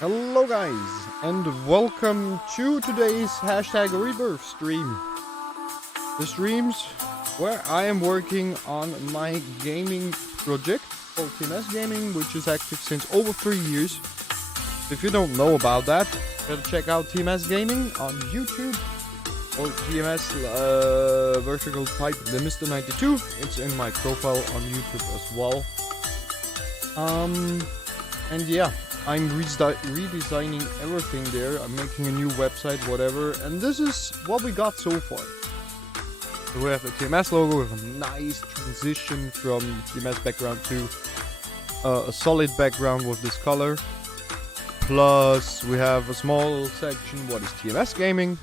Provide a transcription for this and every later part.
Hello guys, and welcome to today's hashtag Rebirth stream. The streams where I am working on my gaming project called tms-gaming, which is active since over 3 years. If you don't know about that, better check out tms-gaming on YouTube or tms vertical type the Mr. 92. It's in my profile on YouTube as well. And yeah. I'm redesigning everything there. I'm making a new website, whatever. And this is what we got so far. So we have a TMS logo with a nice transition from TMS background to a solid background with this color. Plus, we have a small section, what is TMS gaming,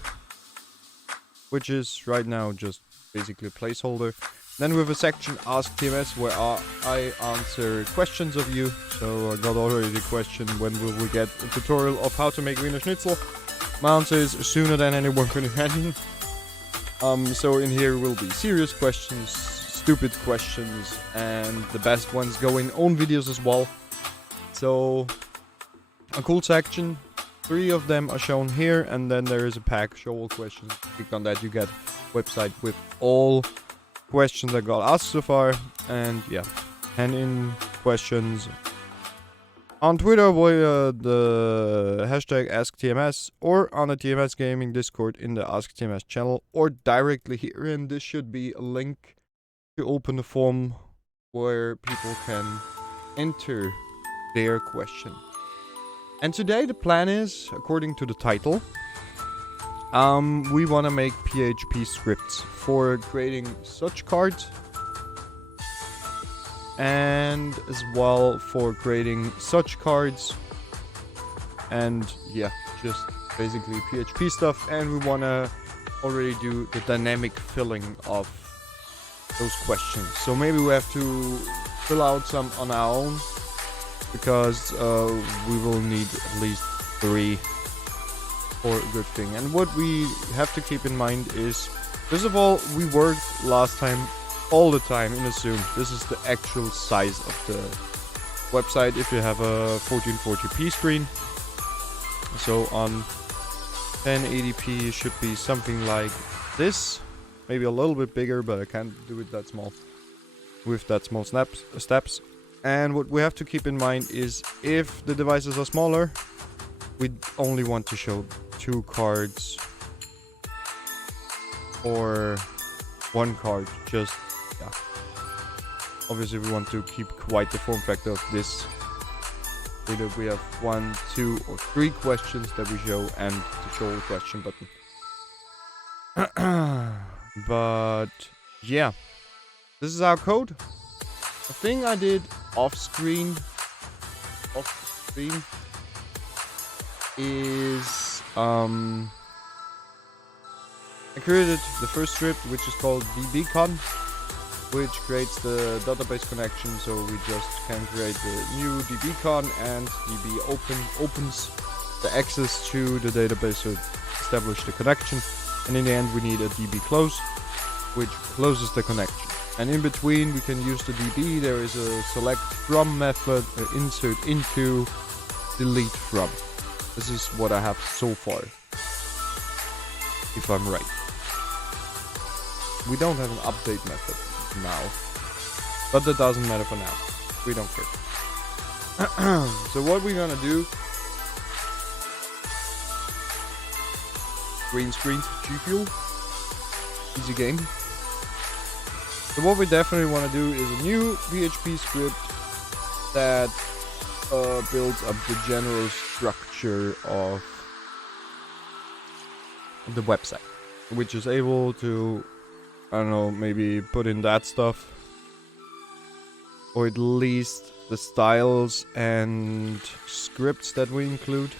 which is right now just basically a placeholder. Then we have a section Ask TMS where I answer questions of you. So I got already the question, when will we get a tutorial of how to make Wiener Schnitzel? My answer is sooner than anyone could imagine. So in here will be serious questions, stupid questions, and the best ones go in own videos as well. So a cool section. 3 of them are shown here, and then there is a pack, show all questions. Click on that, you get a website with all questions I got asked so far, and yeah, hand in questions on Twitter via the hashtag AskTMS, or on the TMS Gaming Discord in the Ask TMS channel, or directly here, and this should be a link to open the form where people can enter their question. And today the plan is, according to the title, we want to make PHP scripts for creating such cards, and as well for creating such cards, and yeah, just basically PHP stuff. And we want to already do the dynamic filling of those questions, so maybe we have to fill out some on our own, because we will need at least 3 for a good thing. And what we have to keep in mind is, first of all, we worked last time all the time in a Zoom. This is the actual size of the website if you have a 1440p screen. So on 1080p should be something like this, maybe a little bit bigger, but I can't do it that small with that small steps. And what we have to keep in mind is, if the devices are smaller, we only want to show 2 cards or 1 card, just, yeah. Obviously we want to keep quite the form factor of this. Either we have 1, 2 or 3 questions that we show, and the show all question button. But yeah, this is our code. A thing I did off stream is I created the first script, which is called dbcon, which creates the database connection. So we just can create the new dbcon, and db opens the access to the database to establish the connection. And in the end we need a dbclose, which closes the connection. And in between we can use the db. There is a select from method, insert into, delete from. This is what I have so far, if I'm right. We don't have an update method now, but that doesn't matter for now. We don't care. So what we're gonna do, green screen, G Fuel, easy game. So what we definitely want to do is a new PHP script that builds up the general structure of the website, which is able to, I don't know, maybe put in that stuff, or at least the styles and scripts that we include.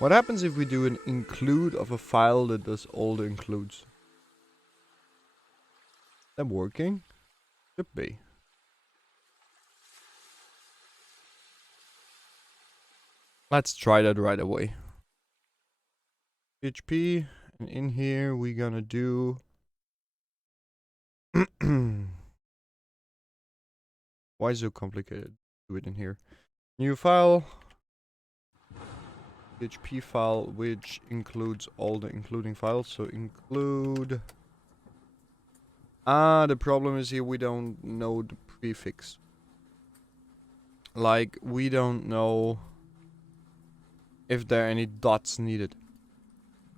What happens if we do an include of a file that does all the includes? That working? Should be. Let's try that right away. PHP, and in here we're gonna do why is it so complicated? Do it in here. New file. PHP file which includes all the including files. So include. The problem is here we don't know the prefix. Like, we don't know if there are any dots needed.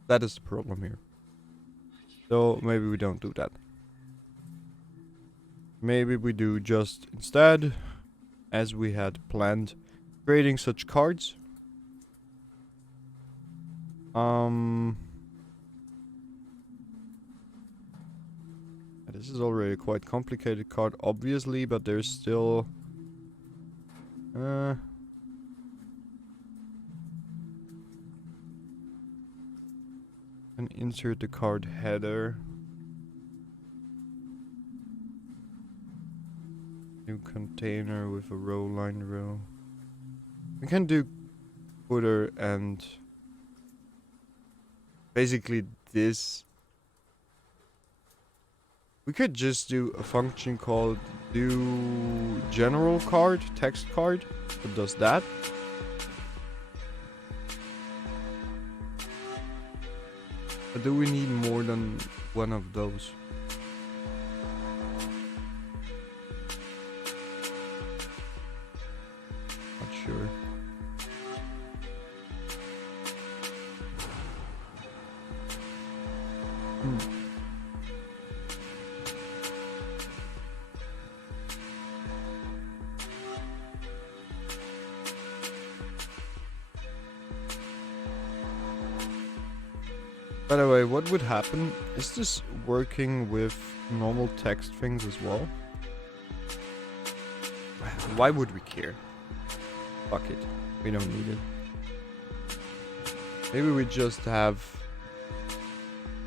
That is the problem here. So maybe we don't do that. Maybe we do just instead, as we had planned, creating such cards. This is already a quite complicated card, obviously, but there's still and insert the card header. New container with a row, line row. We can do footer and basically this. We could just do a function called do general card, text card, that does that. But do we need more than one of those? Not sure. By the way, what would happen? Is this working with normal text things as well? Why would we care? Fuck it. We don't need it. Maybe we just have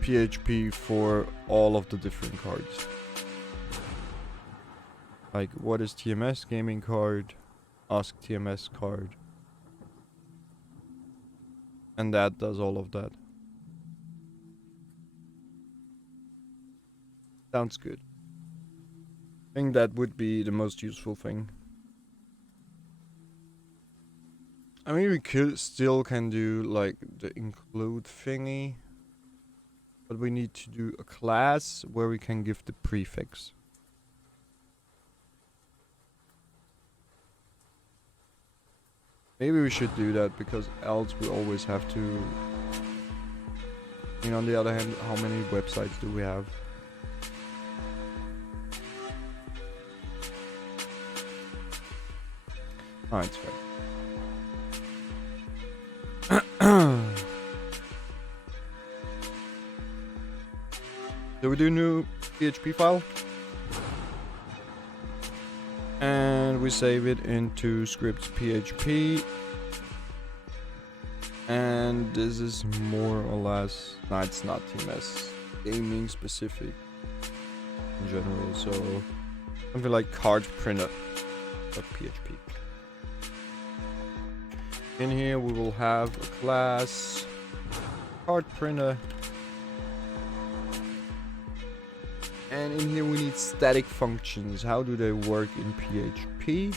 PHP for all of the different cards. Like, what is tms-gaming card? Ask tms card. And that does all of that. Sounds good. I think that would be the most useful thing. I mean, we could still can do like the include thingy, but we need to do a class where we can give the prefix. Maybe we should do that, because else we always have to. You know, on the other hand, how many websites do we have? Oh, it's fine. So we do new PHP file. And we save it into scripts PHP. And this is more or less... No, it's not tms-gaming specific in general. So something like card printer.php. In here we will have a class card printer, and in here we need static functions. How do they work in PHP?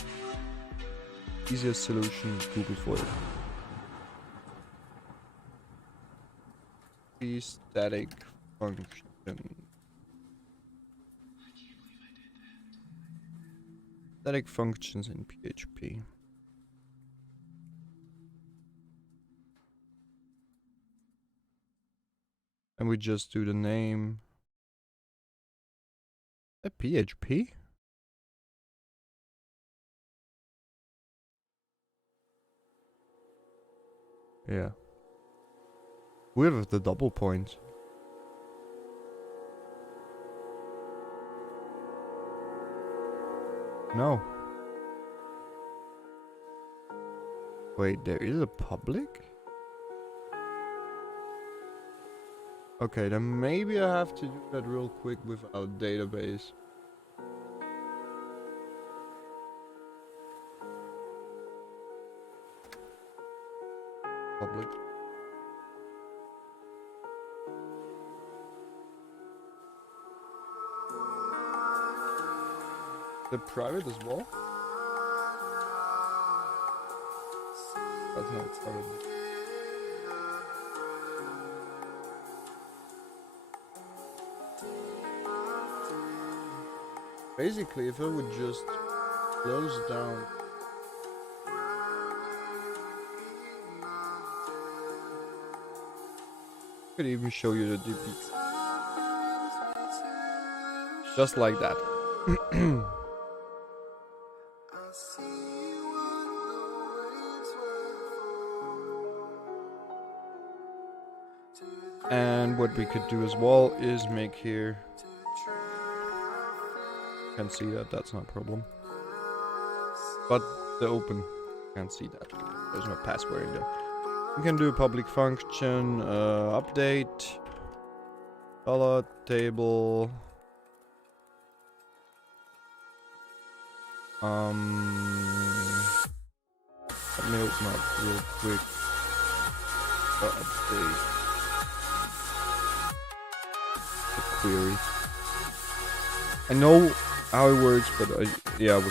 Easiest solution is Google for it. Static function. Static functions in PHP. And we just do the name. A PHP? Yeah. Weird with the double point. No. Wait, there is a public? Okay, then maybe I have to do that real quick with our database. Public. The private as well? that's not part of it. Basically, if I would just close it down. I could even show you the DP. Just like that. And what we could do as well is make here. You can see that, that's not a problem. But the open, can't see that. There's no password in there. We can do a public function, update, color table. Let me open up real quick. Update the query. I know how it works, but yeah, so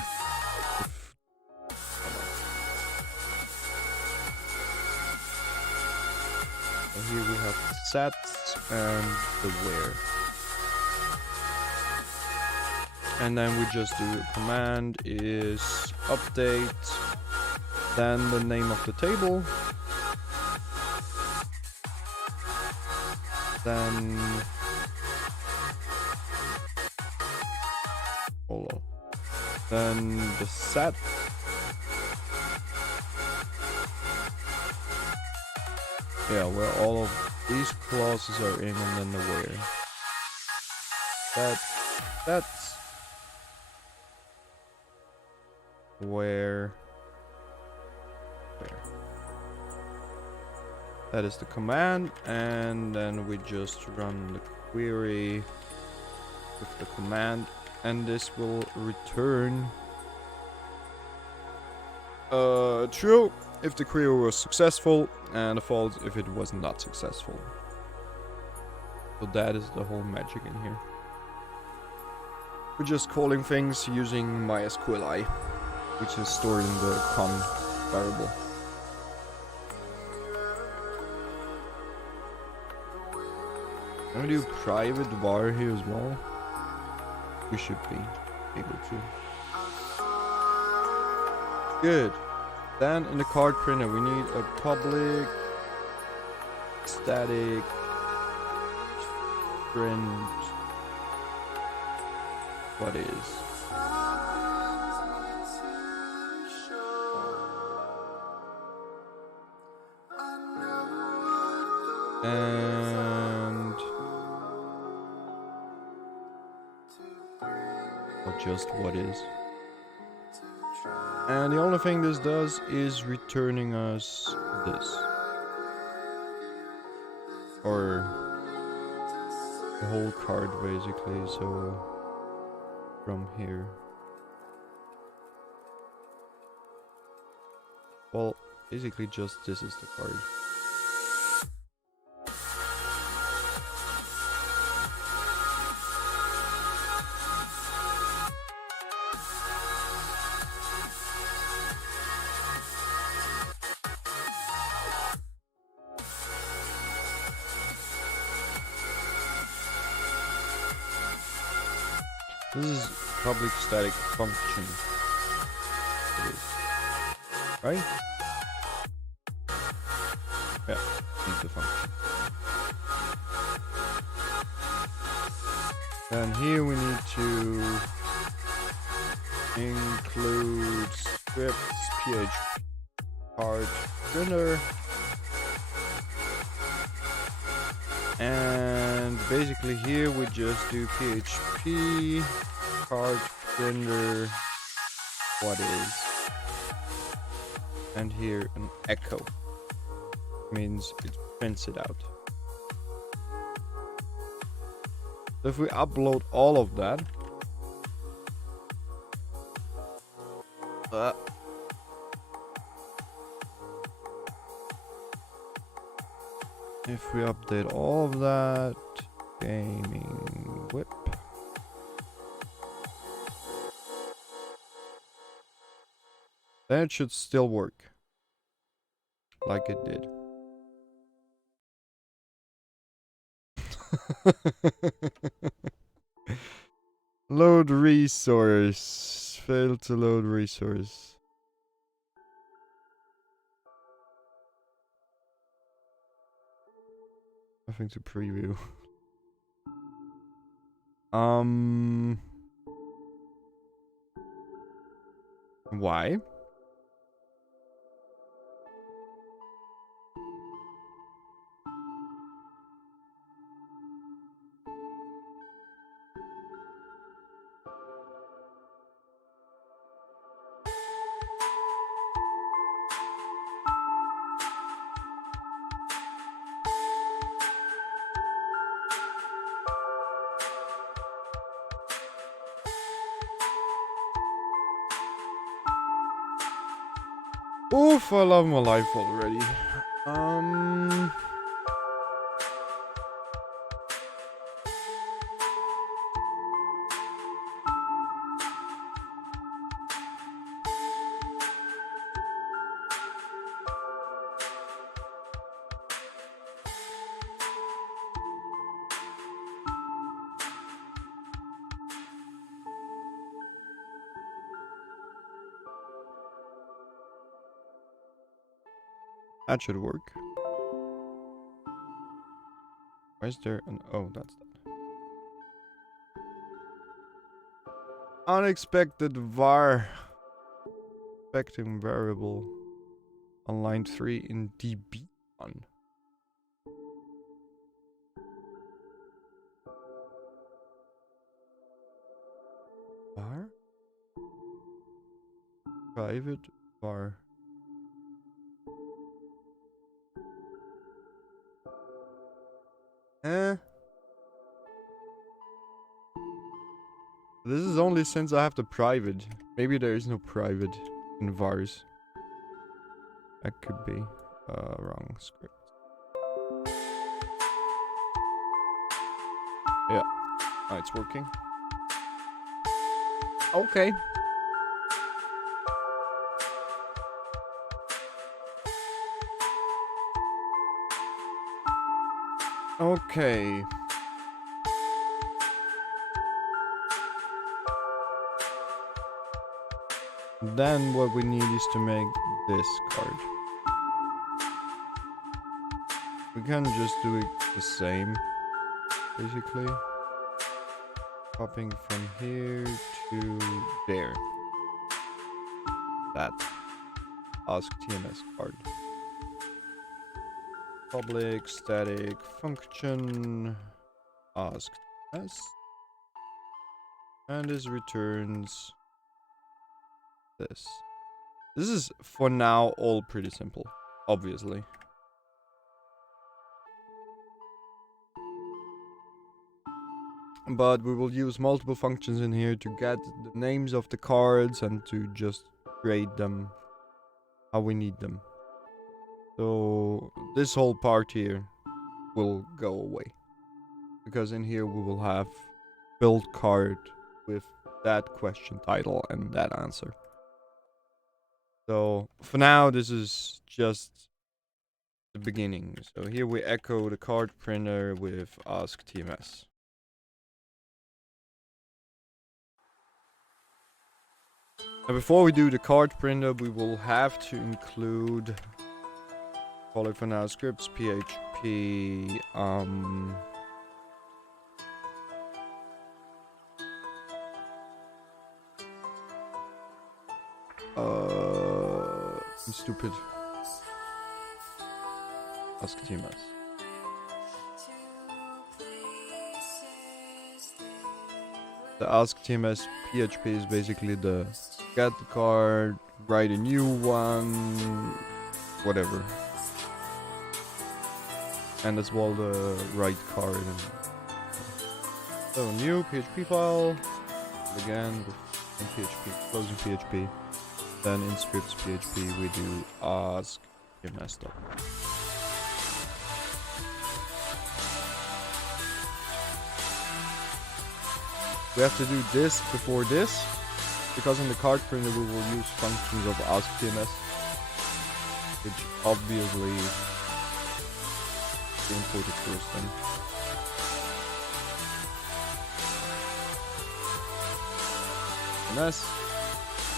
here we have the sets and the where. And then we just do a command is update, then the name of the table, then hold on, then the set, yeah, where all of these clauses are in, and then the where. That's where. That is the command, and then we just run the query with the command, and this will return true if the query was successful, and false if it was not successful. So that is the whole magic in here. We're just calling things using MySQLi, which is stored in the con variable. Can we do private var here as well? We should be able to. Good. Then in the card printer we need a public static print what is. And or just what is. And the only thing this does is returning us this. Or the whole card basically, so from here. Well, basically just this is the card. This is public static function. It is. Right? Yeah, this is the function. And here we need to include scripts, PHP card printer. And basically here we just do PHP card printer what is, and here an echo means it prints it out. So if we upload all of that, if we update all of that, gaming whip. Then it should still work. like it did. Load resource. Failed to load resource. Nothing to preview. Why? Oof, I love my life already. That should work. Why is there an... Oh, that's that. Unexpected var. Expecting variable on line 3 in DB1. Var? Private var. This is only since I have the private. Maybe there is no private in vars. That could be wrong script. Yeah. Oh, it's working. Okay. Okay. Then what we need is to make this card. We can just do it the same, basically. Hopping from here to there. That. Ask TMS card. Public static function. Ask TMS. And this returns this. This is for now all pretty simple, obviously. But we will use multiple functions in here to get the names of the cards and to just create them how we need them. So this whole part here will go away. Because in here we will have build card with that question title and that answer. So for now this is just the beginning. So here we echo the card printer with ask TMS. And before we do the card printer, we will have to include, call it for now, scripts PHP I'm stupid. Ask TMS. The ask TMS PHP is basically the get the card, write a new one, whatever. And as well the write card. So new PHP file, again in PHP, closing PHP. Then in scripts PHP we do ask TMS. We have to do this before this, because in the card printer we will use functions of ask TMS. which obviously we import it first then. And that's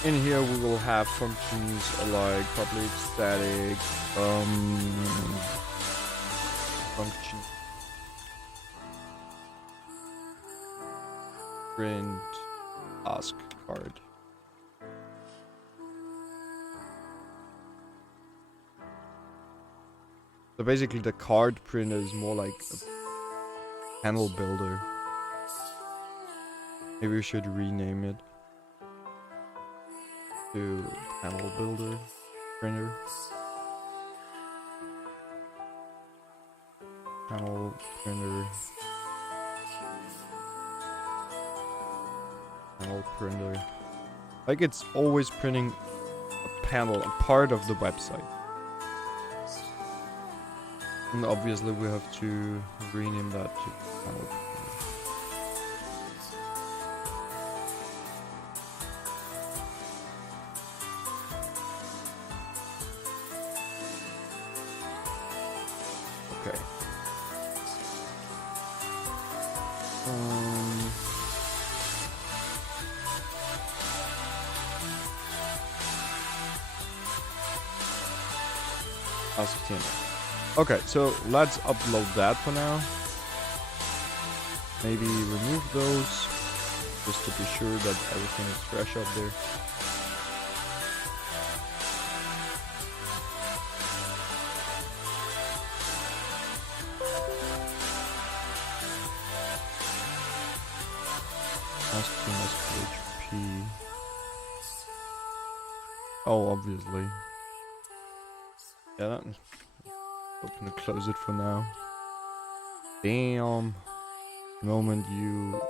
in here we will have functions like public, static, function, print, ask card. So basically the card printer is more like a panel builder. Maybe we should rename it to panel builder printer. Panel printer. Panel printer. Like it's always printing a panel, a part of the website. And obviously we have to rename that to panel printer. Okay. Ask TMS. Okay, so let's upload that for now. Maybe remove those, just to be sure that everything is fresh up there. PHP. Oh, obviously. Yeah, that. Open and close it for now. Damn. The moment you,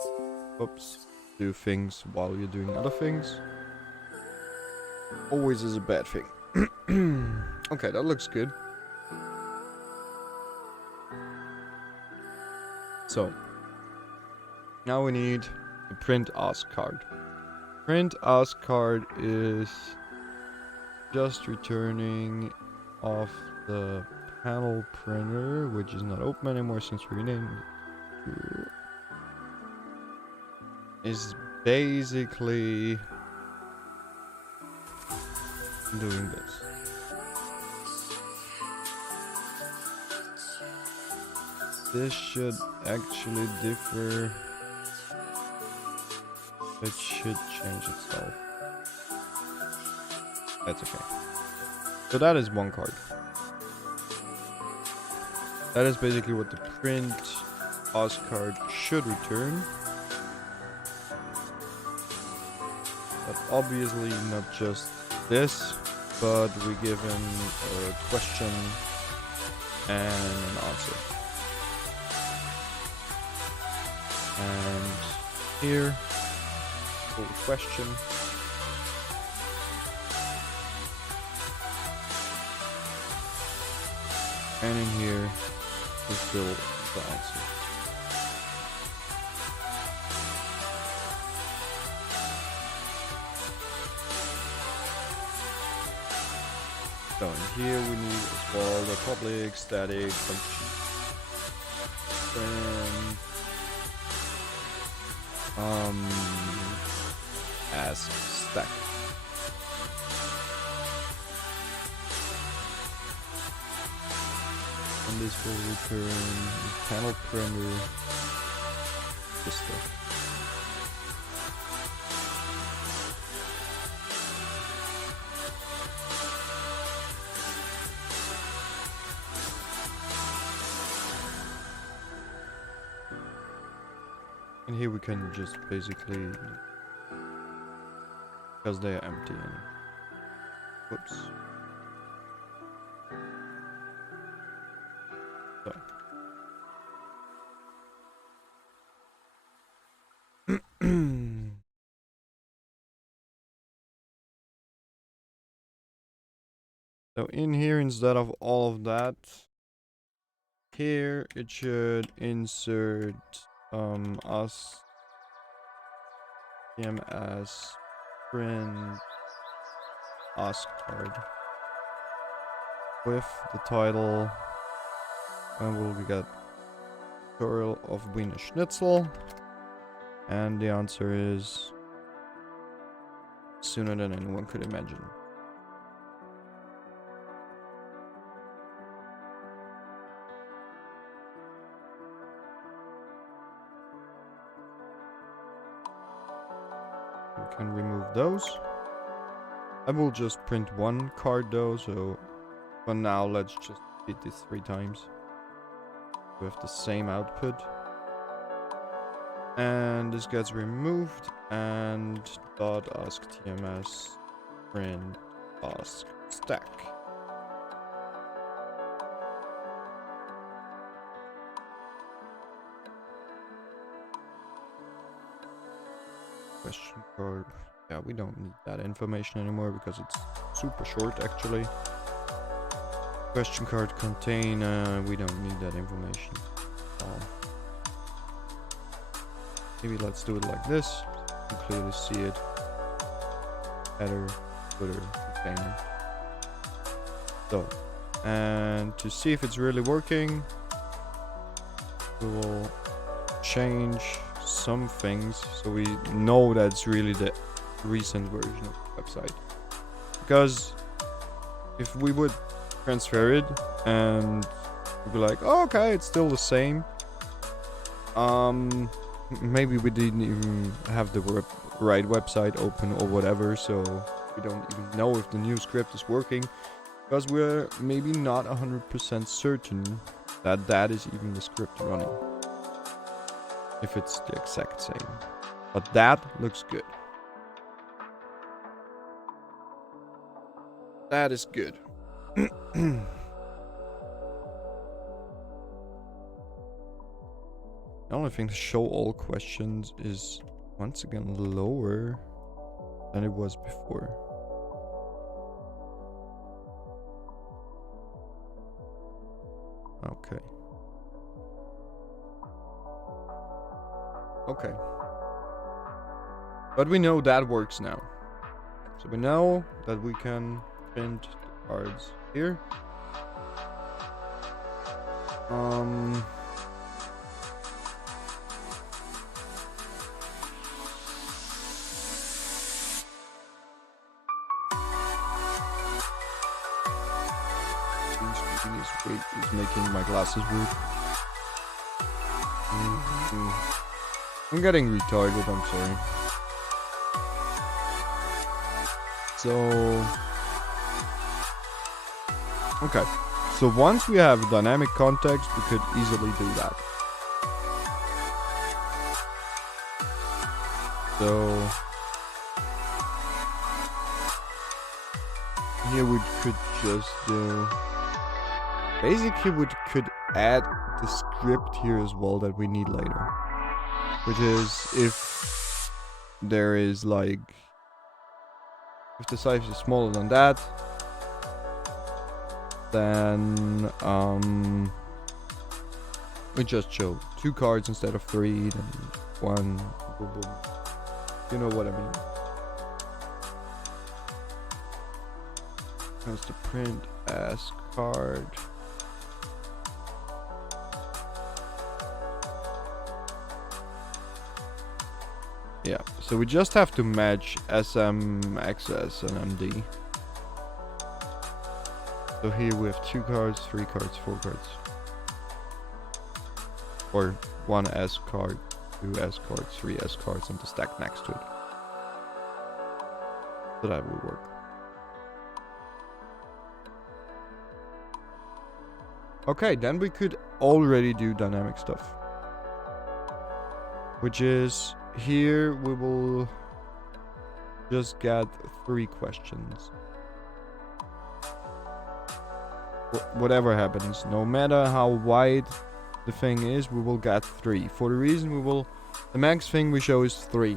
do things while you're doing other things, always is a bad thing. Okay, that looks good. So now we need a print ask card. Print ask card is just returning off the panel printer, which is not open anymore since we renamed it. Is basically doing this. This should actually differ. It should change itself. That's okay. So that is one card. That is basically what the print ask card should return. But obviously not just this, but we give him a question and an answer. And here, for the question. And in here, we fill the answer. So in here we need as well the public static function. Ask stack. And this will return panel printer. This stuff. And here we can just basically, because they are empty. Whoops. So in here, instead of all of that, here it should insert us tms print ask card. with the title, and we'll get tutorial of Wiener Schnitzel, and the answer is sooner than anyone could imagine. We can remove those. I will just print one card though, so for now let's just repeat this 3 times. We have the same output. And this gets removed, and dot ask tms print ask stack. Question card. Yeah, we don't need that information anymore because it's super short actually. Question card contain, we don't need that information. Maybe let's do it like this. You can clearly see it. Header, footer, container. So, and to see if it's really working, we will change some things so we know that it's really the recent version of the website. Because if we would transfer it and we'd be like, oh, okay, it's still the same. Maybe we didn't even have the right website open or whatever, so we don't even know if the new script is working, because we're maybe not 100% certain that that is even the script running, if it's the exact same. But that looks good. That is good. The only thing to show all questions is once again lower than it was before. Okay. Okay. But we know that works now. So we know that we can print the cards here. Is making my glasses weird. I'm getting retarded, I'm sorry. So, okay. So once we have dynamic context, we could easily do that. So here we could just do. Basically, we could add the script here as well that we need later. Which is if there is like, if the size is smaller than that, then we just show 2 cards instead of 3, then 1, boom, boom. You know what I mean. Has to print as card. Yeah, so we just have to match SM, XS, and MD. So here we have 2 cards, 3 cards, 4 cards. Or 1 S card, 2 S cards, 3 S cards, and the stack next to it. So that will work. Okay, then we could already do dynamic stuff. Which is, here we will just get 3 questions. Whatever happens, no matter how wide the thing is, we will get 3. For the reason the max thing we show is 3.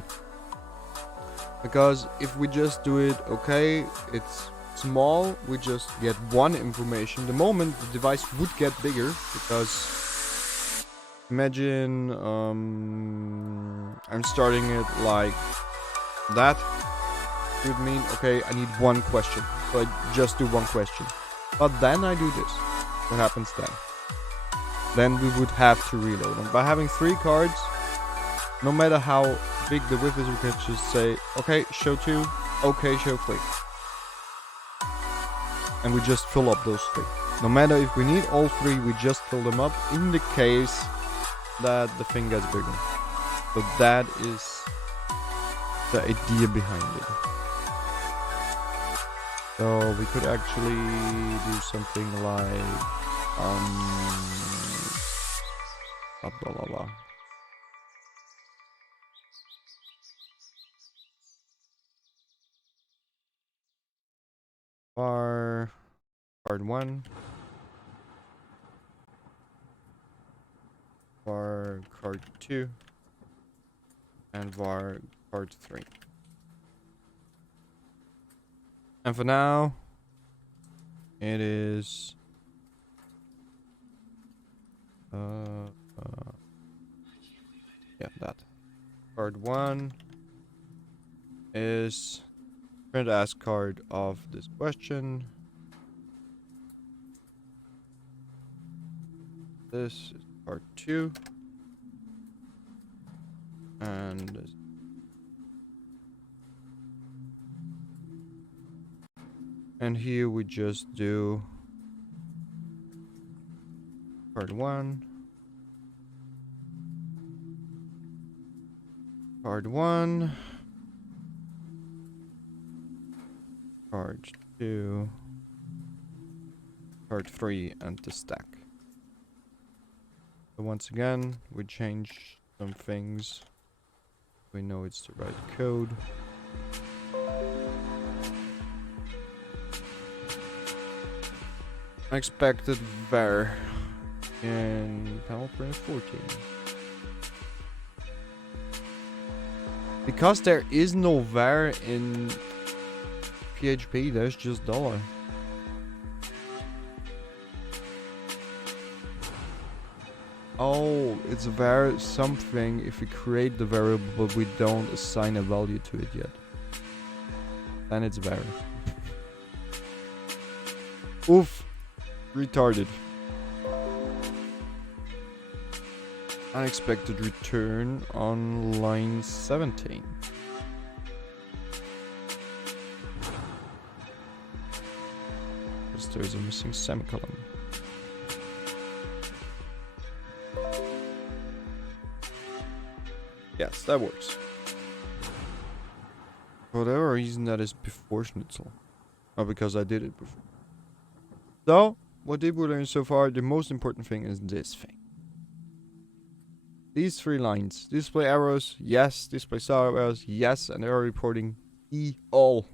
Because if we just do it, okay, it's small, we just get 1 information. The moment the device would get bigger, because imagine I'm starting it like that. It would mean, okay, I need 1 question. So I just do 1 question. But then I do this. What happens then? Then we would have to reload. And by having 3 cards, no matter how big the width is, we can just say, okay, show 2, okay, show 3. And we just fill up those 3. No matter if we need all 3, we just fill them up in the case that the thing gets bigger. So that is the idea behind it. So we could actually do something like blah blah blah blah. Var card 1, var card 2, and var card 3. And for now, it is yeah, that. Card 1 is print as card of this question. This is card 2. And this. And here we just do card 1. Card 1. Card 2. Card 3 and the stack. So once again, we change some things. We know it's the right code. Expected var in panel print 14. Because there is no var in PHP, there's just $. Oh, it's var something if we create the variable but we don't assign a value to it yet. Then it's var. Oof. Retarded. Unexpected return on line 17. Because there's a missing semicolon. Yes, that works. For whatever reason, that is before Schnitzel. Oh, because I did it before. So, what did we learn so far? The most important thing is this thing. These 3 lines. Display arrows, yes. Display star arrows, yes. And error reporting, all.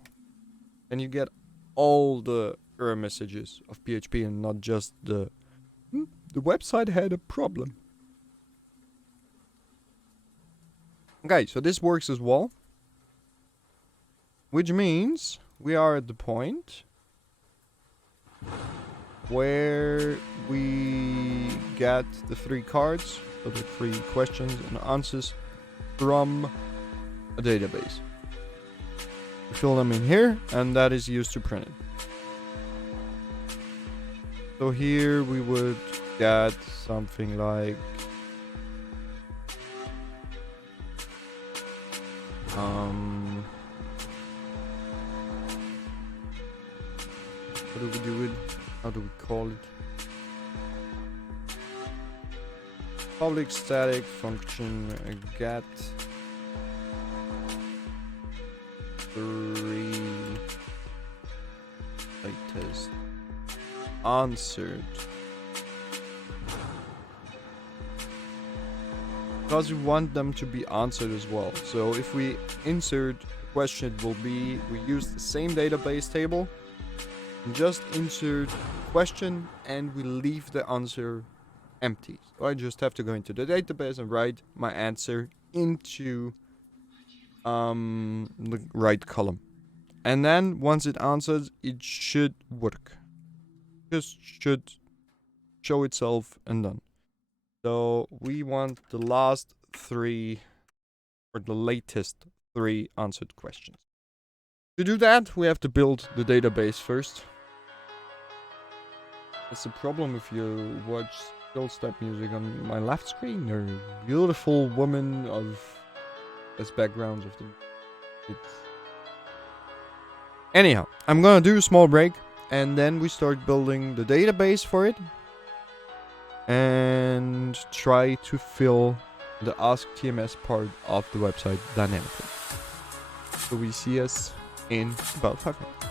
And you get all the error messages of PHP and not just the website had a problem. Okay, so this works as well. Which means we are at the point where we get the 3 cards, so the 3 questions and answers from a database. We fill them in here, and that is used to print it. So here we would get something like what do we do with? How do we call it? Public static function get 3 latest answered. Because we want them to be answered as well. So if we insert a question, it will be we use the same database table. Just insert question and we leave the answer empty. So I just have to go into the database and write my answer into the right column. And then once it answers, it should work. Just should show itself and done. So we want the last 3 or the latest 3 answered questions. To do that, we have to build the database first. That's the problem if you watch still step music on my left screen. There are beautiful women as backgrounds of them. Anyhow, I'm gonna do a small break and then we start building the database for it and try to fill the Ask TMS part of the website dynamically. So we see us in about 5 minutes.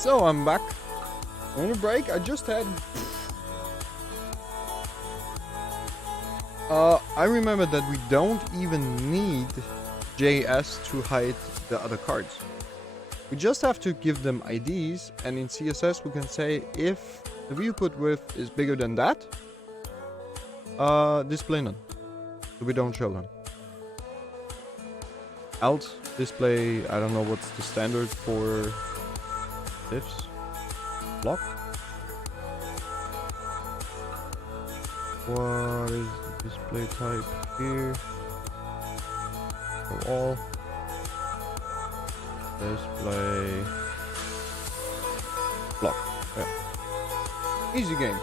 So I'm back on a break I just had. I remember that we don't even need JS to hide the other cards. We just have to give them IDs, and in CSS we can say if the viewport width is bigger than that, display none. So we don't show them. Else display, I don't know what's the standard for diffs. Block. What is the display type here? For all. Display block. Yeah. Easy game.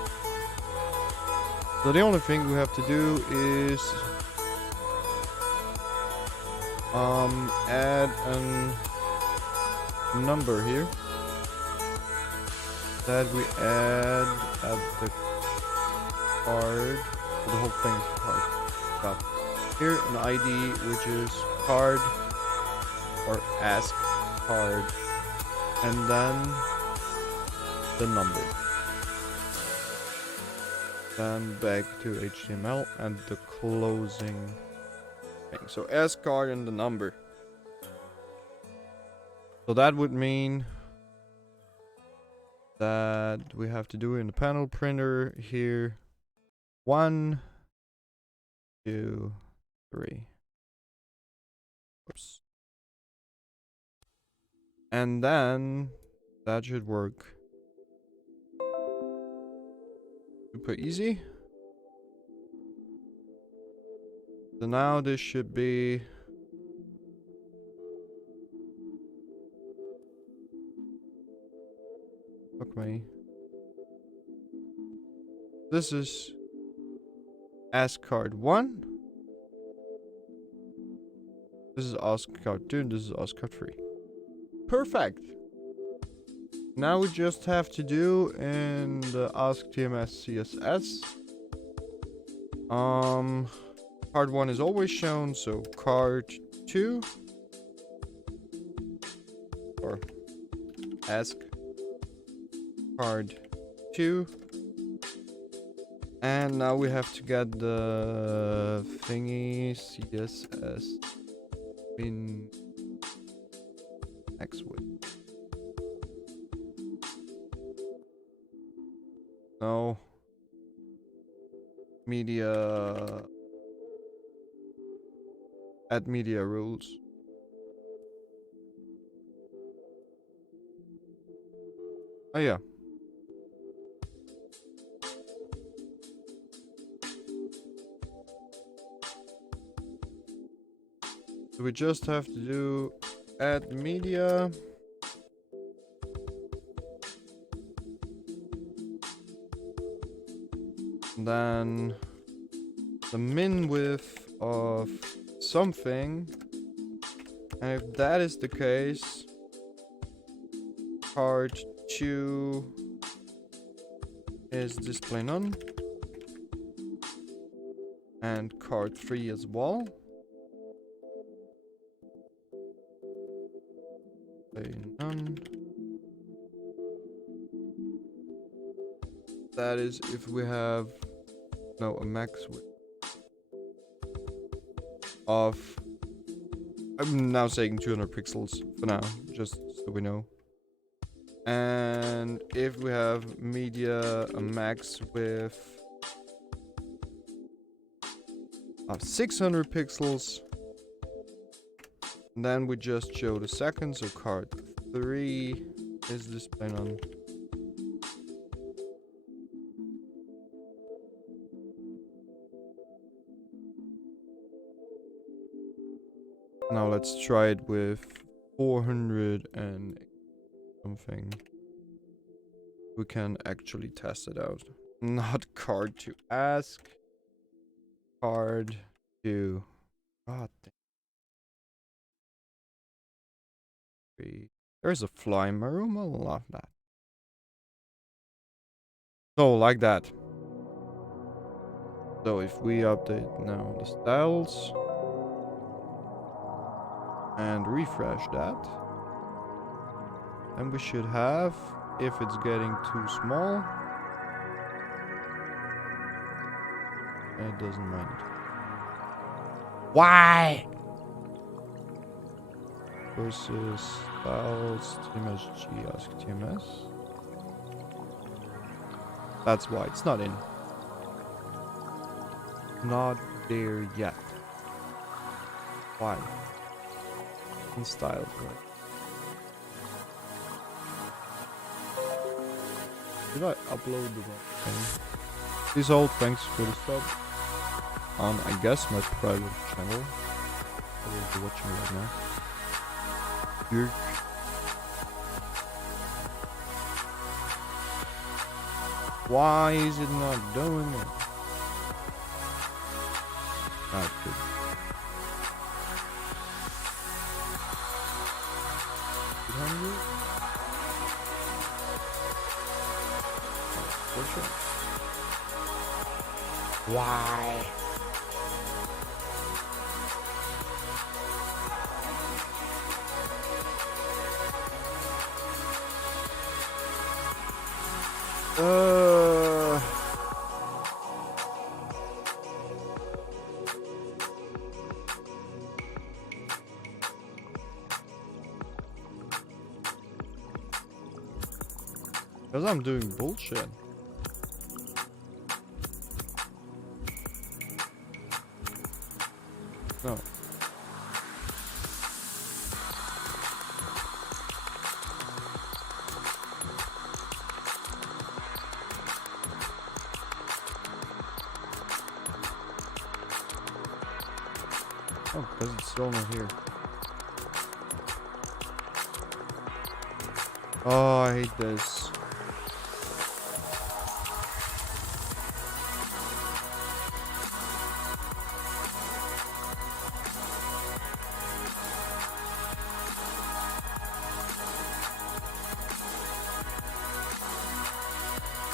So the only thing we have to do is add a number here that we add at the card. The whole thing is the card. Stop. Here an ID which is card or ask card, and then the number. Then back to HTML and the closing thing. So ask card and the number. So that would mean that we have to do in the panel printer here 1, 2, 3. Oops. And then that should work. Super easy. So now this should be fuck me. This is ask card 1. This is ask card 2, and this is ask card 3. Perfect. Now we just have to do in the ask TMS CSS. Card 1 is always shown, so card 2 or ask card 2. And now we have to get the thingy CSS in X width. No. Media. Add media rules. Oh yeah. So we just have to do add media. Then the min width of something, and if that is the case, card 2 is display none, and card 3 as well. Display none. That is if we have a max width of, I'm now saying 200 pixels for now, just so we know. And if we have media a max width of 600 pixels, then we just show the second, so card 3 is displayed on. Now let's try it with 400 and something. We can actually test it out. Not card to ask. Card to. God damn. There's a fly in my room. I love that. So like that. So if we update now the styles and refresh that, And we should have, if it's getting too small, it doesn't mind. Why? Versus styles, tms-g, ask tms. That's why it's not in. Not there yet. Why? In styles, right? Did I upload the wrong thing? Please hold, thanks for the sub. On, I guess, my private channel. I will be watching right now. Jerk. Why is it not doing it? Not good. Why? Because I'm doing bullshit. No. Oh, because it's still not here. Oh, I hate this.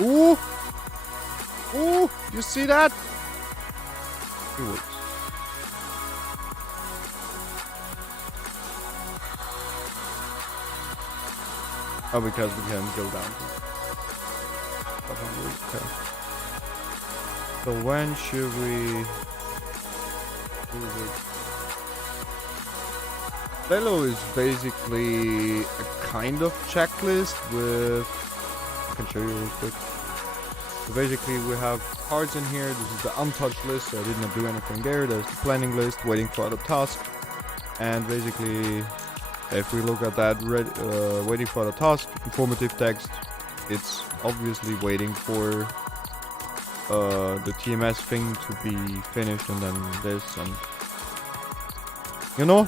Ooh! Ooh! You see that? It works. Oh, because we can go down to 500. Okay. So when should we move it? Trello is basically a kind of checklist with... I can show you real quick. So basically we have cards in here. This is the untouched list, so I did not do anything there. There's the planning list, waiting for other tasks. And basically, if we look at that, waiting for the task, informative text, it's obviously waiting for the TMS thing to be finished, and then this, and you know,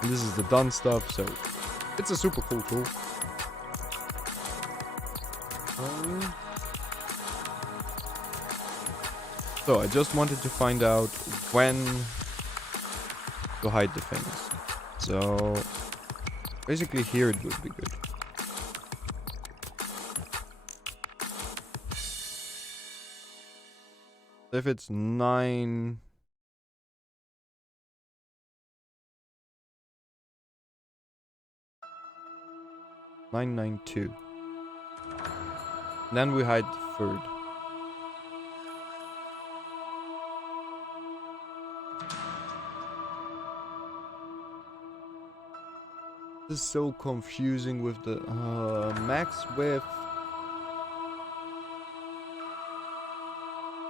and this is the done stuff. So it's a super cool tool. So I just wanted to find out when to hide the things. So basically here it would be good. If it's 9... (992). Then we hide the third. This is so confusing with the max width.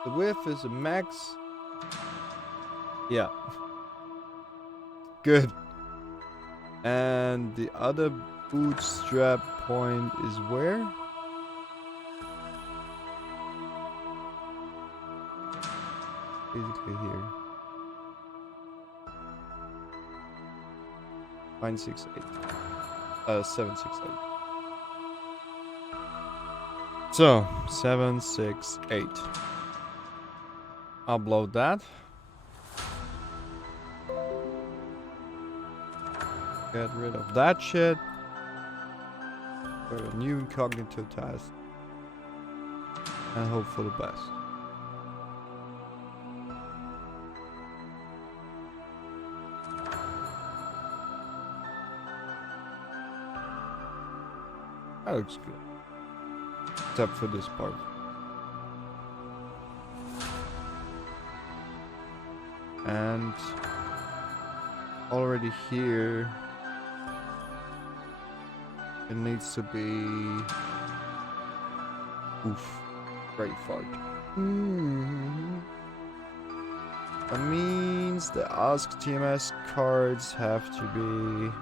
The width is a max. Yeah. Good. And the other bootstrap point is where? Basically here. 968. 768. So 768. Upload that. Get rid of that shit. Start a new incognito task. And hope for the best. That looks good. Except for this part. And already here, it needs to be. Oof. Great fart. That means the Ask TMS cards have to be.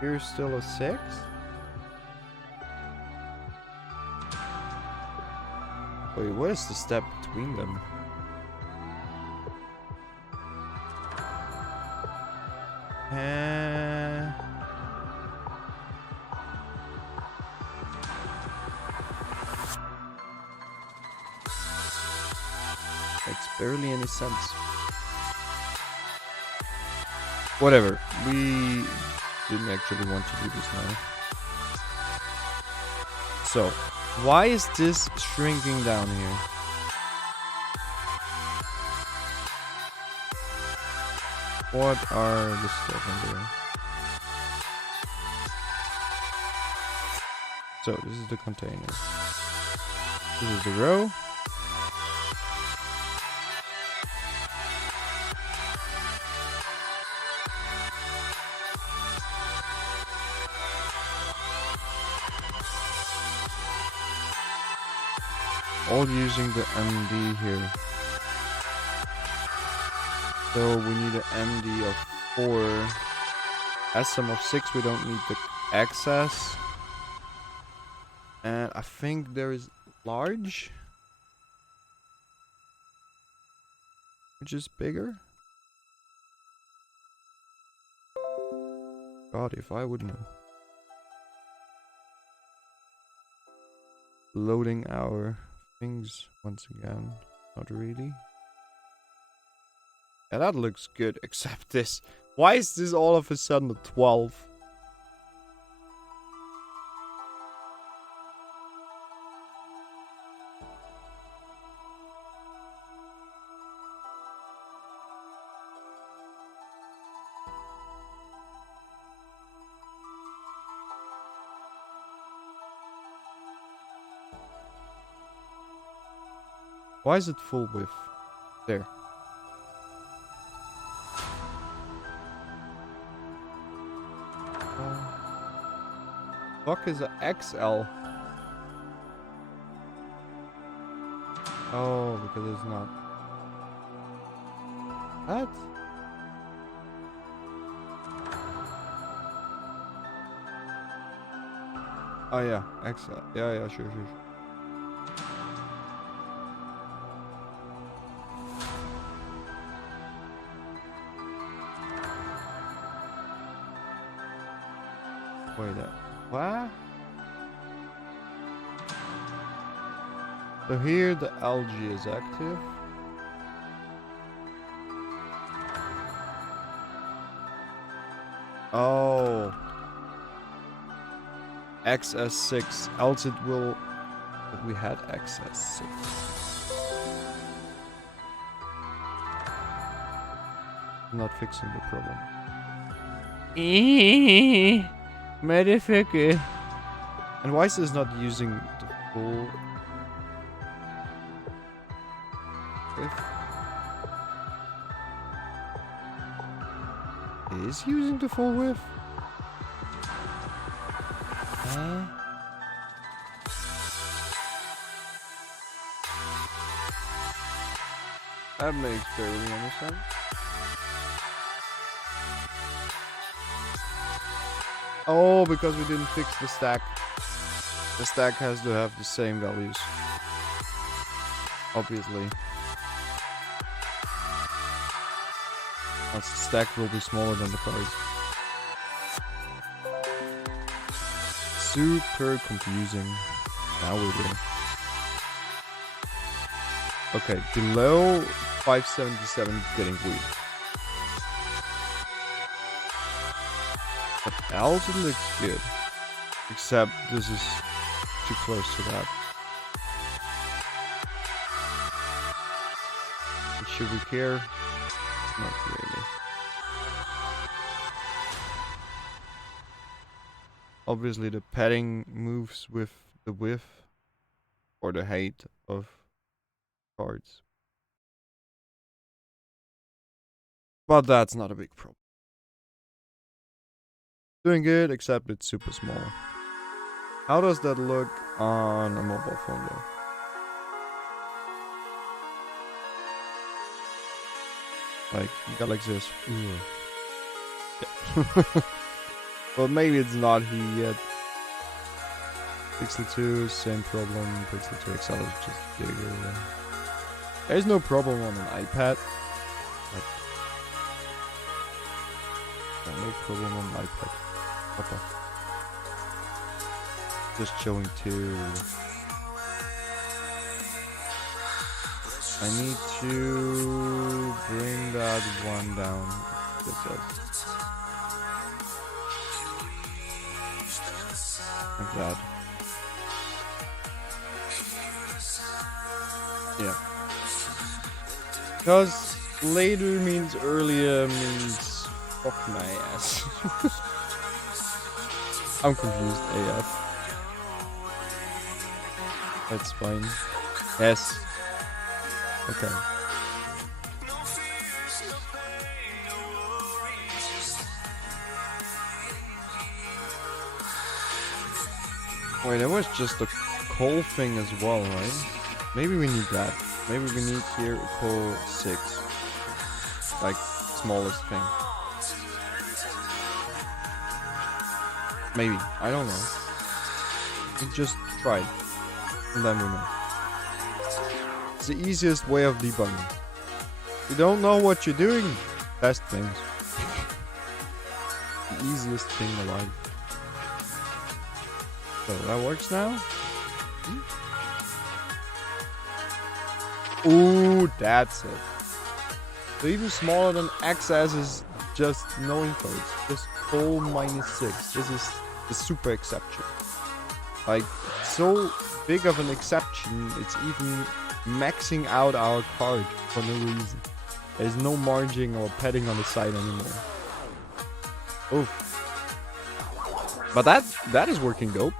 Here's still a 6. Wait, what is the step between them? Makes barely any sense. Whatever. We didn't actually want to do this now. So, why is this shrinking down here? What are the stuff in there? So, this is the container. This is the row. All using the MD here. So we need an MD of 4. SM of 6, we don't need the access. And I think there is large, which is bigger. God, if I would know. Loading our things once again. Not really. Yeah, that looks good, except this. Why is this all of a sudden a 12? Why is it full width? There. Fuck is a XL? Oh, because it's not. What? Oh yeah, XL. Yeah, sure. Wait, what? So here the algae is active. Oh. XS6, else it will. But we had XS6. I'm not fixing the problem. Motherfucker. And why is this not using the full width? It is using the full width? That makes barely any sense. Oh, because we didn't fix the stack. The stack has to have the same values. Obviously. Else the stack will be smaller than the cards. Super confusing. Now we will. Okay, below 577 is getting weird. But else it looks good. Except this is too close to that. should we care? Not really. Obviously, the padding moves with the width or the height of cards. But that's not a big problem. Doing good, except it's super small. How does that look on a mobile phone though? Like, you got like this. Yeah. Well, maybe it's not here yet. Pixel 2, same problem. Pixel 2 XL is just bigger. There's no problem on an iPad. Like, no problem on an iPad. What the? Just showing 2. I need to bring that one down. Like that. Yeah. Because later means earlier means fuck my ass. I'm confused AF. That's fine. Yes. Okay. Wait, that was just a coal thing as well, right? Maybe we need that. Maybe we need here a coal 6. Like, smallest thing. Maybe. I don't know. We just try it. And then we know. It's the easiest way of debugging. You don't know what you're doing? Test things. The easiest thing alive. So that works now? Ooh, that's it. So even smaller than XS is just no info. It's just coal -6. This is the super exception. Like, so big of an exception, it's even maxing out our card for no reason. There's no margin or padding on the side anymore. Oof. But that is working dope.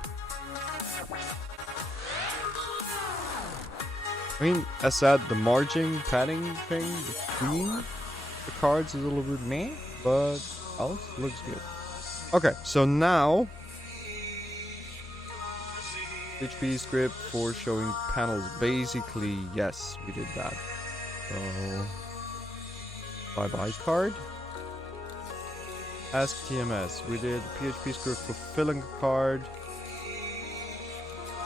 I mean, as said, the margin padding thing between the cards is a little bit meh, but else looks good. Okay, so now PHP script for showing panels. Basically, yes, we did that. So bye-bye card. Ask TMS. We did PHP script for filling a card.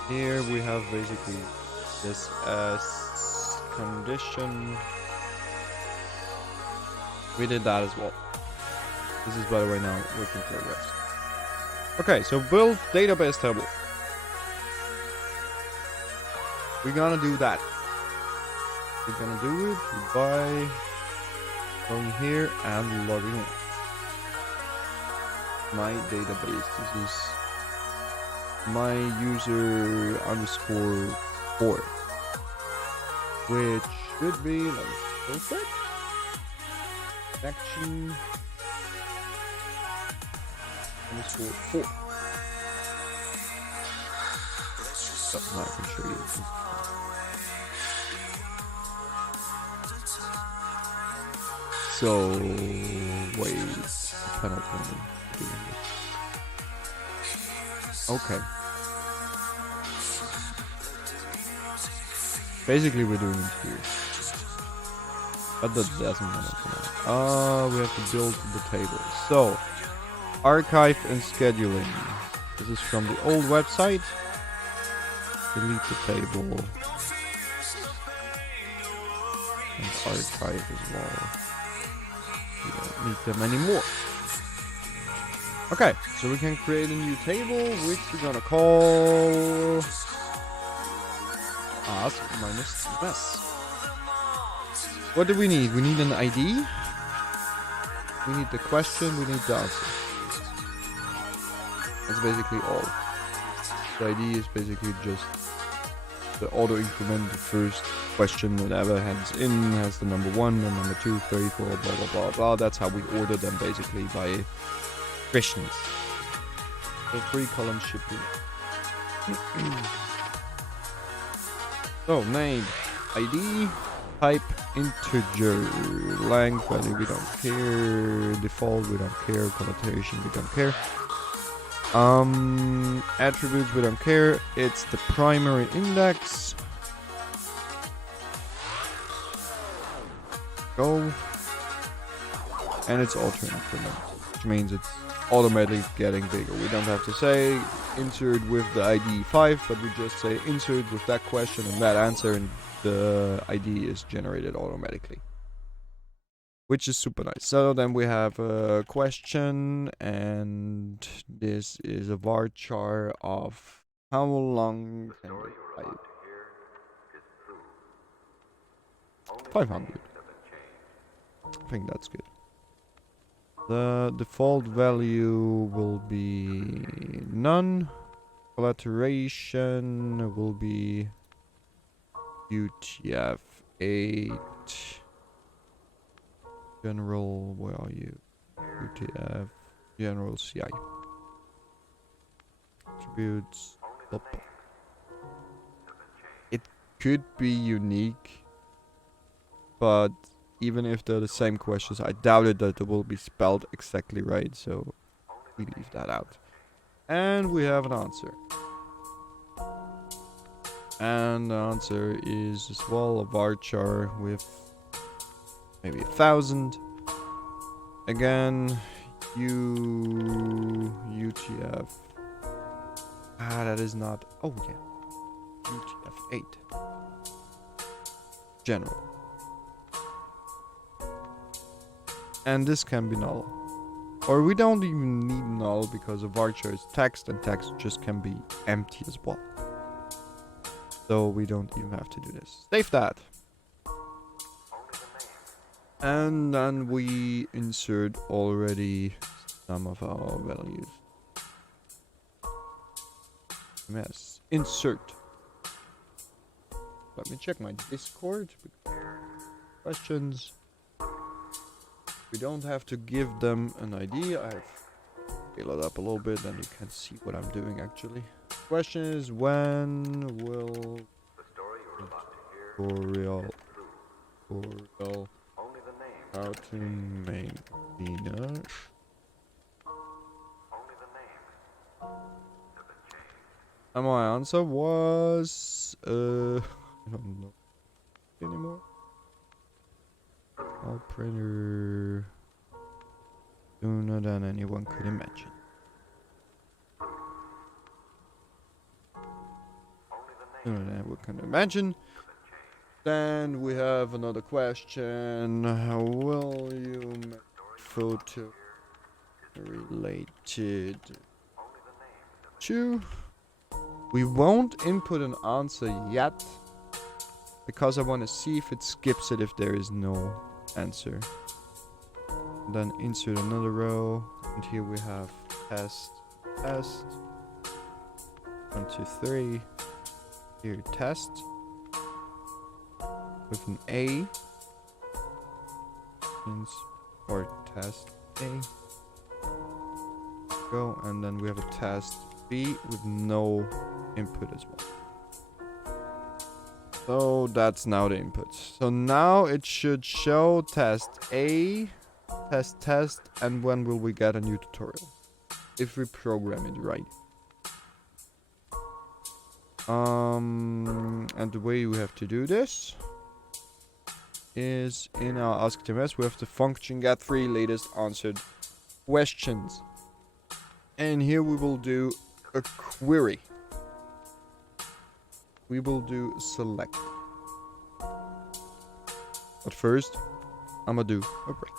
Here we have basically this as condition. We did that as well. This is, by the way, now work in progress. Okay, so build database table. We're gonna do that. We're gonna do it by going here and logging in. My database. This is my user _ 4, which should be like perfect. Action _4. So now I can show you. So wait, the panel can do this. Okay. Basically, we're doing it here. But that doesn't matter for now. We have to build the table. So, archive and scheduling. This is from the old website. Delete the table. And archive as well. We don't need them anymore. Okay, so we can create a new table, which we're gonna call ask -s. What do we need? We need an ID. We need the question. We need the answer. That's basically all. The ID is basically just the auto increment, the first question, whatever, has the number 1, and number 2, 3, 4, blah, blah, blah, blah. That's how we order them, basically, by questions. So 3 columns should be. So, name, ID, type, integer, length, value, we don't care, default, we don't care, connotation, we don't care. Attributes, we don't care. It's the primary index. Go. And it's auto increment, which means it's automatically getting bigger. We don't have to say insert with the ID 5, but we just say insert with that question and that answer, and the ID is generated automatically, which is super nice. So then we have a question, and this is a varchar of how long can we type? 500. I think that's good. The default value will be none. Collateration will be UTF-8. General, where are you? UTF, General CI. Attributes, up. It could be unique, but even if they're the same questions, I doubt it that it will be spelled exactly right, so we leave that out. And we have an answer. And the answer is as well a varchar with maybe 1,000. Again, UTF. That is not. Oh yeah, UTF-8. General. And this can be null. Or we don't even need null because a varchar is text, and text just can be empty as well. So we don't even have to do this. Save that. And then we insert already some of our values. Yes. Insert. Let me check my Discord. Questions. We don't have to give them an ID. I've scaled it up a little bit, then you can see what I'm doing actually. Question is, when will tutorial how to make Dina? And my answer was I don't know anymore. All printer sooner than anyone could imagine. Sooner than anyone could imagine. Then we have another question. How will you make photo related to? We won't input an answer yet, because I want to see if it skips it if there is no answer. Then insert another row, and here we have test. 1, 2, 3. Here test with an A, or test A. Go, and then we have a test B with no input as well. So that's now the input. So now it should show test A, test, and when will we get a new tutorial? If we program it right. And the way we have to do this is in our ask TMS we have the function get 3 latest answered questions. And here we will do a query. We will do select. But first, I'm gonna do a break.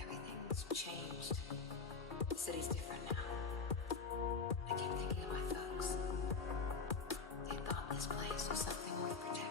Everything's changed. The city's different now. I keep thinking of my folks. They thought this place was something worth protecting.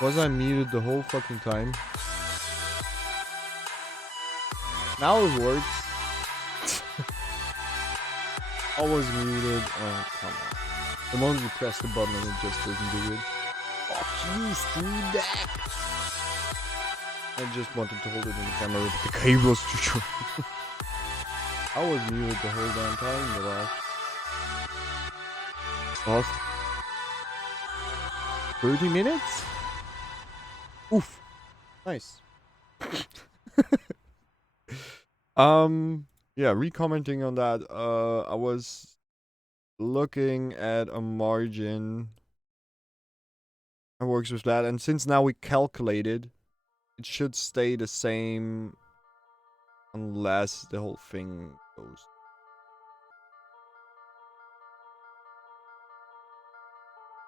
Was I muted the whole fucking time? Now it works. I was muted. Oh, come on. The moment you press the button and it just doesn't do it. Fuck you, Stream Deck! I just wanted to hold it in the camera with the cables too short. I was muted the whole damn time, but last 30 minutes? Oof. Nice. Yeah, recommenting on that, I was looking at a margin that works with that, and since now we calculated, it should stay the same unless the whole thing goes.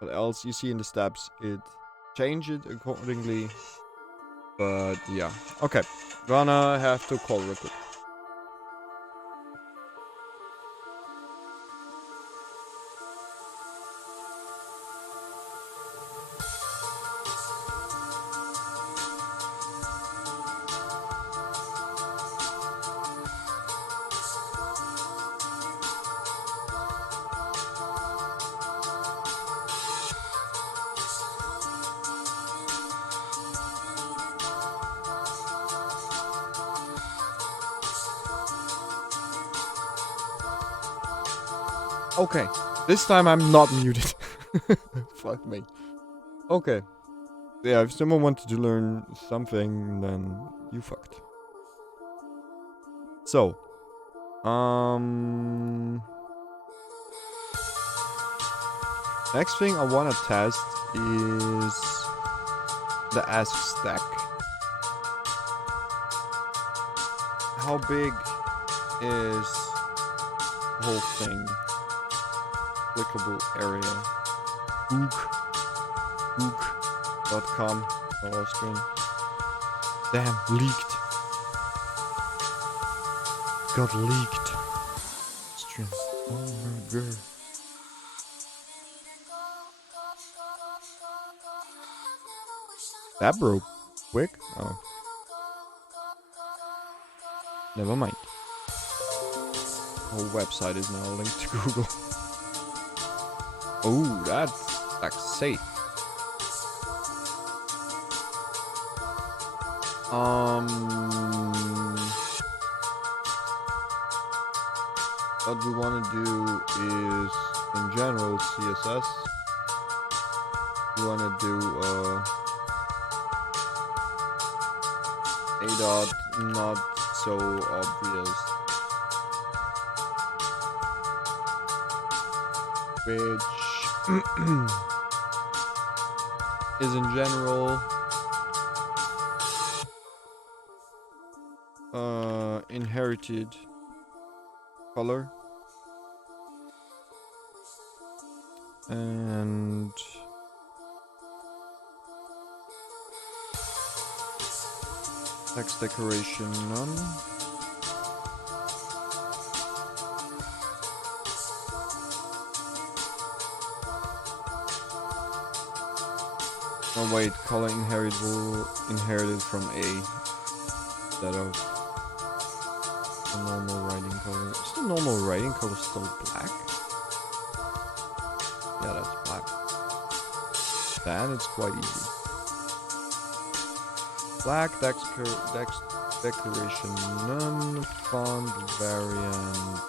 But else, you see in the steps, it changes accordingly. But yeah, okay. Gonna have to call real quick. Okay, this time I'm not muted. Fuck me. Okay. Yeah, if someone wanted to learn something, then you fucked. So, next thing I want to test is the ask stack. How big is the whole thing? Clickable area. Ook.com. Austrian. Damn, leaked. Got leaked. Austrian. Oh my god. That broke quick? Oh. Never mind. Whole website is now linked to Google. Oh, that's safe. What we want to do is, in general, CSS. We want to do a dot, not so obvious, which is in general inherited color and text decoration none. Oh wait, color inherited from A instead of the normal writing color. Is the normal writing color still black? Yeah, that's black. Then it's quite easy. Black text decoration none, font variant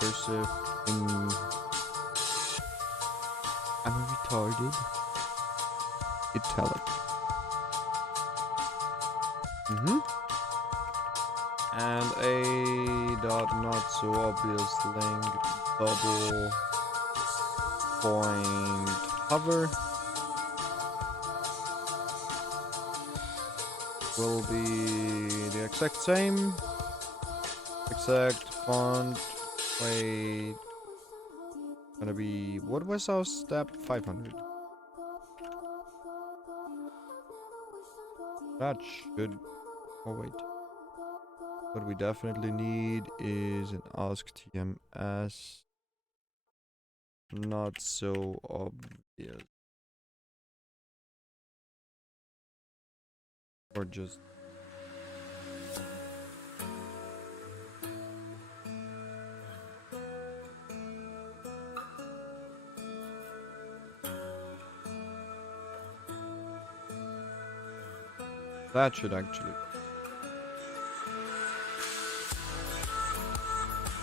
cursive in. I'm retarded. Italic. And a dot not so obvious link double point hover will be the exact same. Exact font. Wait. Gonna be, what was our step? 500. That should, oh wait. What we definitely need is an ask tms. Not so obvious. Or just... That should actually...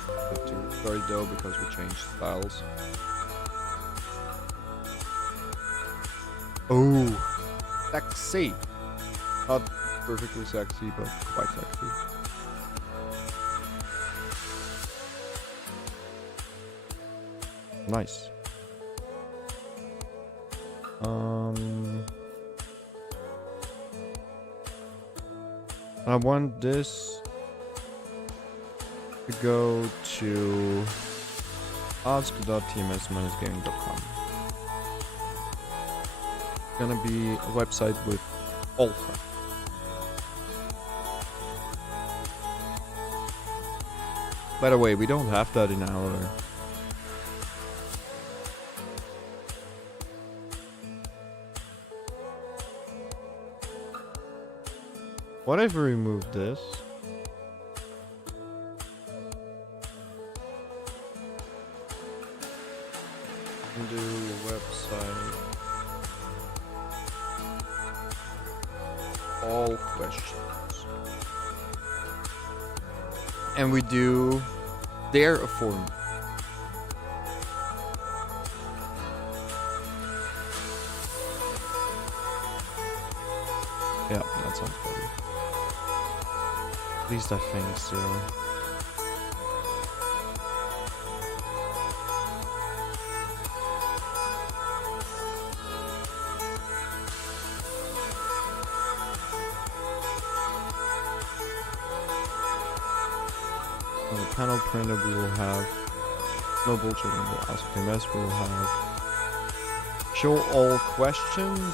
Have to restart though because we changed styles. Oh, sexy. Not perfectly sexy, but quite sexy. Nice. I want this to go to ask.tms-gaming.com. It's gonna be a website with all fun. By the way, we don't have that in our... What if we remove this? And do a website. All questions. And we do there a form. Yeah, that sounds better. At least I think so. On the panel printer we will have no bullshit in the Ask TMS. We will have show all questions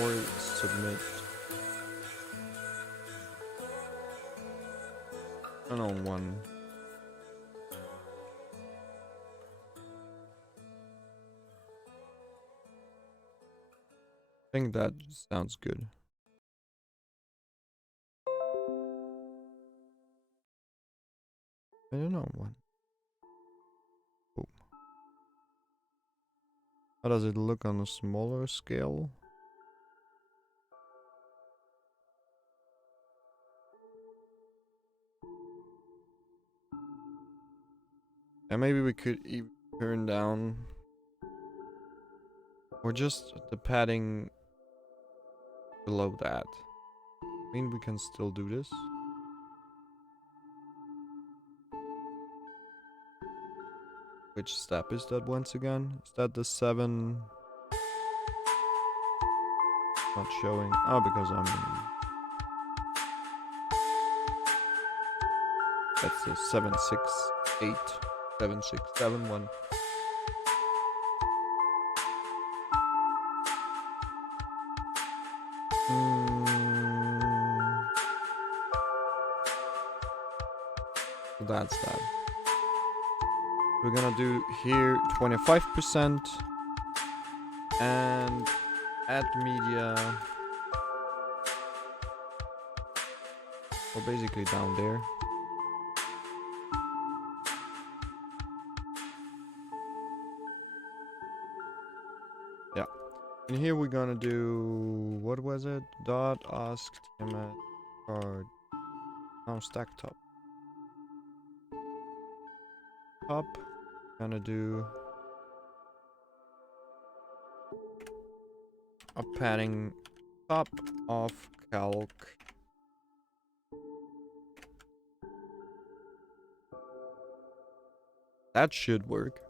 or submit. And on one. I think that sounds good. I don't know one. Oh. How does it look on a smaller scale? And maybe we could even turn down or just the padding below that. I mean, we can still do this. Which step is that once again? Is that the 7? Not showing. Oh, because I'm in. That's the 7, 6, 8, 7, 6, 7, 1. So that's that. We're gonna do here 25% and add media. Well, basically down there. Yeah. And here we're gonna do, what was it? Dot ask tms card. No, stack top. Top. Gonna do a padding top of calc. That should work.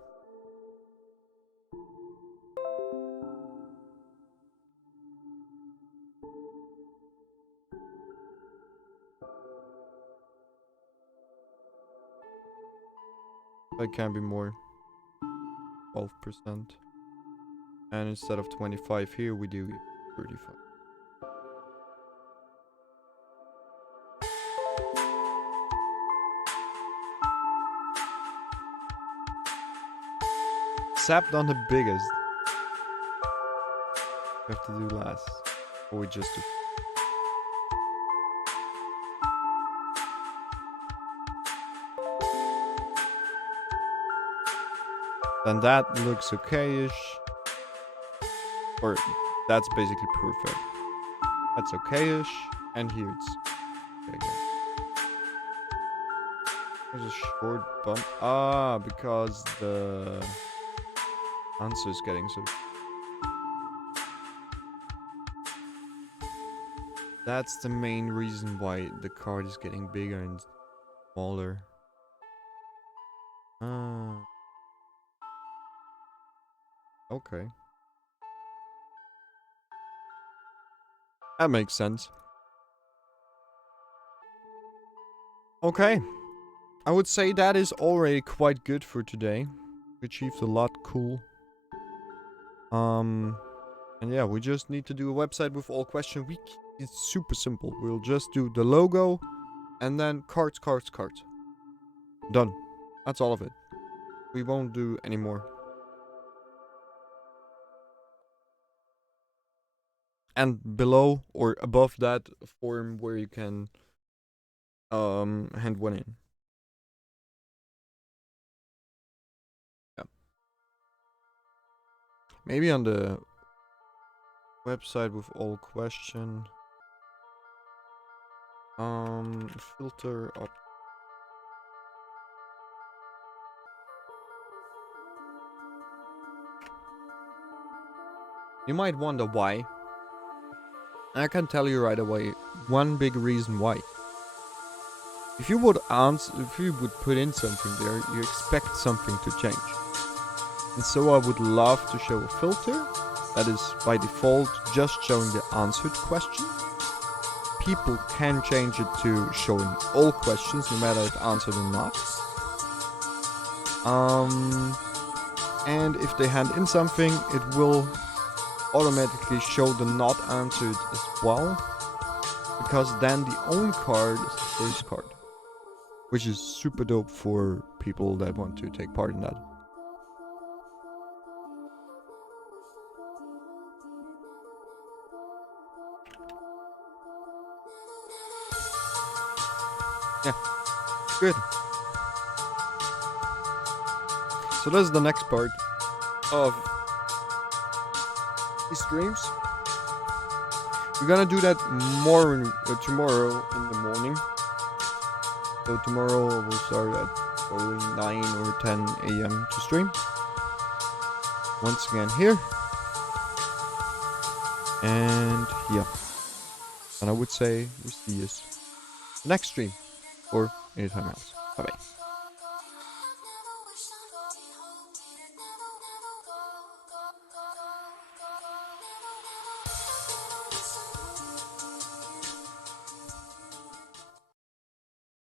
It can be more. 12%. And instead of 25 here, we do 35. Sapped on the biggest. We have to do last. Or we just do. Then that looks okay-ish. Or that's basically perfect. That's okay-ish. And here it's okay again. There's a short bump. Ah, because the answer is getting so... That's the main reason why the card is getting bigger and smaller. Ah. Okay. That makes sense. Okay. I would say that is already quite good for today. We achieved a lot cool. And yeah, we just need to do a website with all question. It's super simple. We'll just do the logo and then cards. Done. That's all of it. We won't do any more. And below or above that form where you can hand one in. Yeah. Maybe on the website with all question. Filter up. You might wonder why. I can tell you right away one big reason why. If you would put in something there, you expect something to change. And so I would love to show a filter that is by default just showing the answered question. People can change it to showing all questions, no matter if answered or not. And if they hand in something, it will automatically show the not answered as well, because then the own card is the first card, which is super dope for people that want to take part in that. Yeah, good. So that's the next part of these streams. We're gonna do that more tomorrow in the morning. So tomorrow we'll start at probably 9 or 10 a.m. to stream. Once again here. And yeah. And I would say we see you next stream or anytime else. Bye bye.